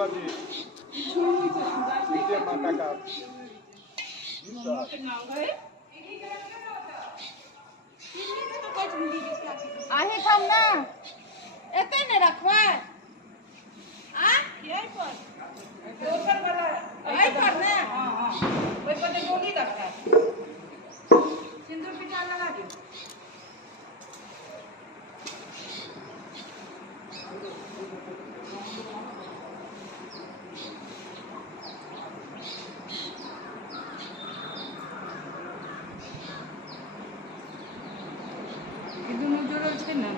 दुर्गा जी विजय माता का आहे थांब ना येते ना रखवा आ यही पर दोसर वाला यही पर ना हां हां वही पर डोली रखता है सिंदूर पिटा लगा दे ये दोनों जोड़ल छे ना